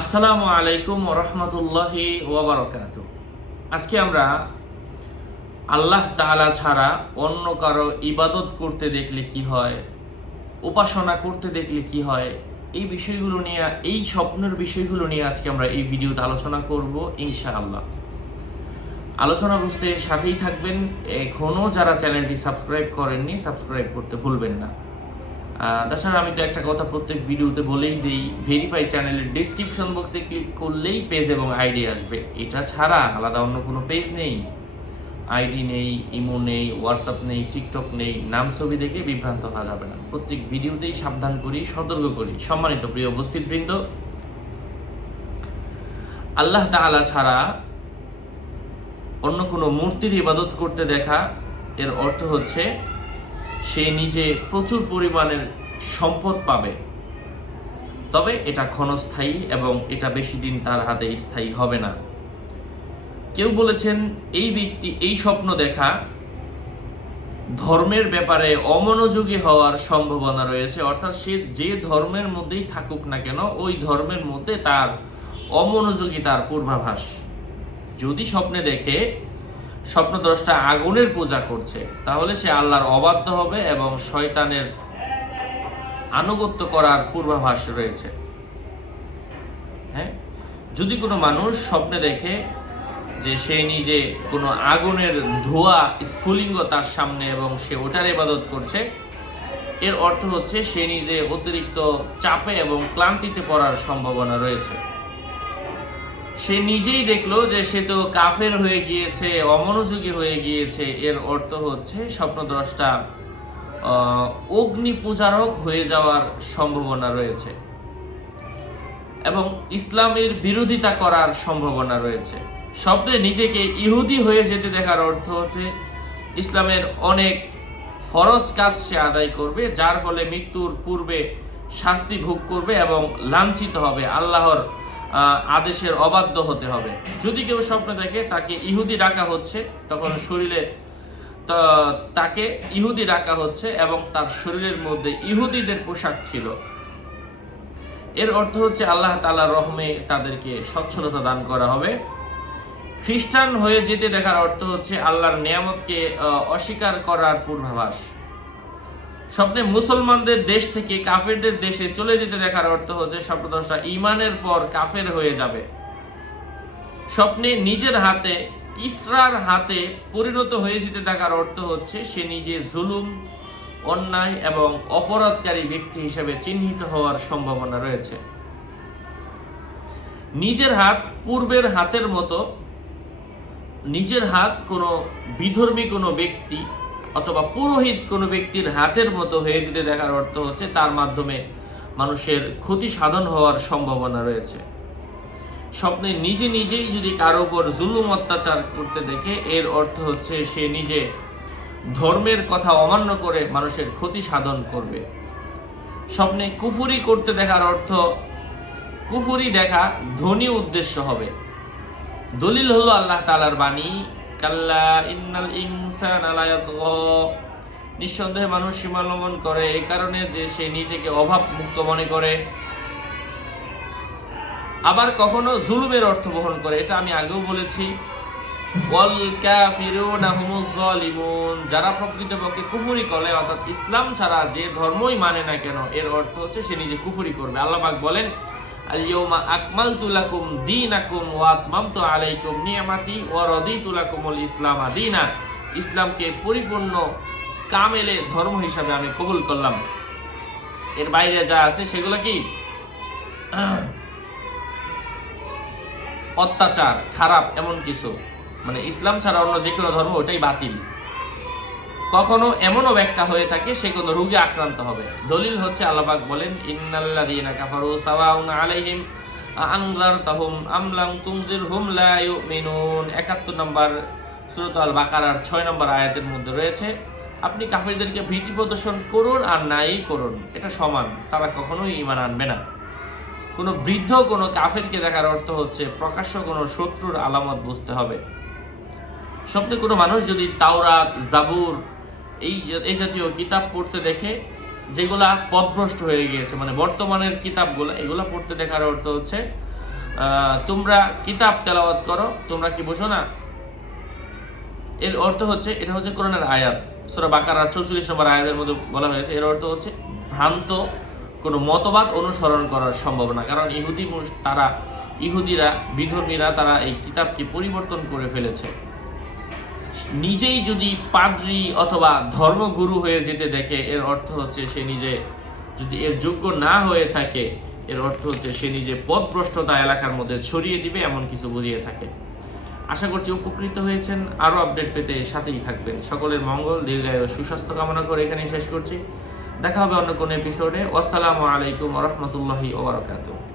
আসসালামু আলাইকুম ওয়া রাহমাতুল্লাহি ওয়া বারাকাতুহু। আজকে আমরা আল্লাহ তাআলা ছাড়া অন্য কারো ইবাদত করতে দেখলে কি হয়, উপাসনা করতে দেখলে কি হয়, এই বিষয়গুলো নিয়ে, এই স্বপ্নের বিষয়গুলো নিয়ে আজকে আমরা এই ভিডিওতে আলোচনা করব ইনশাআল্লাহ। আলোচনা বুঝতে সাথেই থাকবেন। এখনো যারা চ্যানেলটি সাবস্ক্রাইব করেননি, সাবস্ক্রাইব করতে ভুলবেন না। তাছাড়া আমি তো একটা কথা প্রত্যেক ভিডিওতে বলেই দিই, ভেরিফাই চ্যানেলের ডিসক্রিপশন বক্সে ক্লিক করলেই পেজ এবং আইডি আসবে। এটা ছাড়া আলাদা অন্য কোনো পেজ নেই, আইডি নেই, ইমো নেই, হোয়াটসঅ্যাপ নেই, টিকটক নেই। নাম ছবি দেখে বিভ্রান্ত হওয়া যাবে না। প্রত্যেক ভিডিওতেই সাবধান করি, সতর্ক করি। সম্মানিত প্রিয় উপস্থিতবৃন্দ, আল্লাহ তাআলা ছাড়া অন্য কোনো মূর্তির ইবাদত করতে দেখা, এর অর্থ হচ্ছে সে নিজে প্রচুর পরিমাণের সম্পদ পাবে, তবে এটা ক্ষণস্থায়ী এবং এটা বেশি দিন তার হাতে স্থায়ী হবে না। কেউ বলেছেন এই ব্যক্তি এই স্বপ্ন দেখা ধর্মের ব্যাপারে অমনোযোগী হওয়ার সম্ভাবনা রয়েছে, অর্থাৎ সে যে ধর্মের মধ্যেই থাকুক না কেন ওই ধর্মের মধ্যে তার অমনোযোগিতার পূর্বাভাস। যদি স্বপ্নে দেখে স্বপ্নদ্রষ্টা আগুনের পূজা করছে, তাহলে সে আল্লাহর অবাধ্য হবে এবং শয়তানের আনুগত্য করার পূর্বাভাস রয়েছে। হ্যাঁ, যদি কোনো মানুষ স্বপ্নে দেখে যে সে নিজে কোনো আগুনের ধোঁয়া স্ফুলিঙ্গ তার সামনে এবং সে ওটার ইবাদত করছে, এর অর্থ হচ্ছে সে নিজে অতিরিক্ত চাপে এবং ক্লান্তিতে পড়ার সম্ভাবনা রয়েছে। সে নিজেই দেখলো যে সে তো কাফের হয়ে গিয়েছে, অমনোযোগী হয়ে গিয়েছে, এর অর্থ হচ্ছে স্বপ্নদ্রষ্টা অগ্নি পূজারক হয়ে যাওয়ার সম্ভাবনা রয়েছে এবং ইসলামের বিরোধিতা করার সম্ভাবনা রয়েছে। স্বপ্নে নিজেকে ইহুদি হয়ে যেতে দেখার অর্থ হচ্ছে ইসলামের অনেক ফরজ কাজ সে আদায় করবে, যার ফলে মৃত্যুর পূর্বে শাস্তি ভোগ করবে এবং লাঞ্ছিত হবে, আল্লাহর আদেশের অবাধ্য হতে হবে। যদি কেউ স্বপ্ন দেখে তাকে ইহুদি ডাকা হচ্ছে, তখন শরীরে তাকে ইহুদি ডাকা হচ্ছে এবং তার শরীরের মধ্যে ইহুদিদের পোশাক ছিল, এর অর্থ হচ্ছে আল্লাহ তাআলার রহমে তাদেরকে সচ্ছলতা দান করা হবে। খ্রিস্টান হয়ে যেতে দেখার অর্থ হচ্ছে আল্লাহর নিয়ামতকে অস্বীকার করার পূর্বাভাস। স্বপ্নে মুসলমানদের দেশ থেকে কাফেরদের দেশে চলে যেতে দেখার অর্থ হচ্ছে স্বপ্নদ্রষ্টা ঈমানের পর কাফের হয়ে যাবে। স্বপ্নে নিজের হাতে কিসরার হাতে পরিণত হয়ে যেতে দেখার অর্থ হচ্ছে সে নিজে জুলুম, অন্যায় এবং অপরাধকারী ব্যক্তি হিসেবে চিহ্নিত হওয়ার সম্ভাবনা রয়েছে। নিজের হাত পূর্বের হাতের মতো, নিজের হাত কোনো বিধর্মী কোনো ব্যক্তি অথবা পুরোহিত কোনো ব্যক্তির হাতের মতো হয়ে যেতে দেখার অর্থ হচ্ছে তার মাধ্যমে মানুষের ক্ষতি সাধন হওয়ার সম্ভাবনা রয়েছে। স্বপ্নে নিজে নিজেই যদি কারো উপর জুলুম অত্যাচার করতে দেখে, এর অর্থ হচ্ছে সে নিজে ধর্মের কথা অমান্য করে মানুষের ক্ষতি সাধন করবে। স্বপ্নে কুফরি করতে দেখার অর্থ কুফরি দেখা ধনী উদ্দেশ্য হবে। দলিল হলো আল্লাহ তাআলার বাণী, কাল্লা ইন্নাল ইনসানা লা ইয়াতগা, নিঃসন্দেহে মানুষ সীমা লঙ্ঘন করে এই কারণে যে সে নিজেকে অভাব মুক্ত মনে করে। আবার কখনো জুলুমের অর্থ বহন করে, এটা আমি আগেও বলেছি। ওয়াল কাফিরুনা হুমুজ জালিমুন, যারা প্রকৃতপক্ষে কুফরি করে অর্থাৎ ইসলাম ছাড়া যে ধর্মই মানে না কেন, এর অর্থ হচ্ছে সে নিজে কুফরি করবে। আল্লাহ পাক বলেন, আল-ইয়াউমা আকমালতু লাকুম দীনাকুম ওয়া আতমামতু আলাইকুম নি'মাতি ওয়া রাদিতু লাকুমুল ইসলামা দীনা, ইসলামকে পরিপূর্ণ কামেলে ধর্ম হিসাবে আমি কবুল করলাম। এর বাইরে যা আছে সেগুলো কি অত্যাচার, খারাপ এমন কিছু, মানে ইসলাম ছাড়া অন্য যে কোনো ধর্ম ওটাই বাতিল। কখনো এমনও ব্যাখ্যা হয়ে থাকে সে কোনো রোগে আক্রান্ত হবে। দলিল হচ্ছে আল্লাহ পাক বলেন, ইন্নাল্লাযীনা কাফারু সাওয়াউন আলাইহিম আনযারতাহুম আম লাম তুনজিরহুম লা ইউমিনুন। ৭১ নম্বর সূরা আল বাকারার ৬ নম্বর আয়াতের মধ্যে রয়েছে, আপনি কাফেরদেরকে ভীতি প্রদর্শন করুন আর নাই করুন, এটা সমান, তারা কখনোই ঈমান আনবে না। কোনো বৃদ্ধ কোনো কাফেরকে দেখার অর্থ হচ্ছে প্রকাশ্য কোনো শত্রুর আলামত বুঝতে হবে। স্বপ্নে কোনো মানুষ যদি তাওরাত, জাবুর এই জাতীয় কিতাব পড়তে দেখে যেগুলা পথভ্রষ্ট হয়ে গিয়েছে, মানে বর্তমানের কিতাবগুলো, এগুলা পড়তে দেখার অর্থ হচ্ছে তোমরা কিতাব তেলাওয়াত করো, তোমরা কি বোঝো না? এর অর্থ হচ্ছে, এটা হচ্ছে কোরআনের আয়াত, সূরা বাকারার 44 নম্বর আয়াতের মধ্যে বলা হয়েছে। এর অর্থ হচ্ছে ভ্রান্ত কোনো মতবাদ অনুসরণ করার সম্ভাবনা। কারণ ইহুদিরা বিধর্মীরা তারা এই কিতাবকে পরিবর্তন করে ফেলেছে। নিজেই যদি পাদ্রী অথবা ধর্মগুরু হয়ে যেতে দেখে, এর অর্থ হচ্ছে সে নিজে যদি এর যোগ্য না হয়ে থাকে, এর অর্থ হচ্ছে সে নিজে পথভ্রষ্টতা এলাকার মধ্যে ছড়িয়ে দিবে, এমন কিছু বুঝিয়ে থাকে। আশা করছি উপকৃত হয়েছেন। আরও আপডেট পেতে সাথেই থাকবেন। সকলের মঙ্গল, দীর্ঘায়ু, সুস্বাস্থ্য কামনা করে এখানেই শেষ করছি। দেখা হবে অন্য কোনো এপিসোডে। আসসালামু আলাইকুম ওয়া রাহমাতুল্লাহি ওয়া বারাকাতুহু।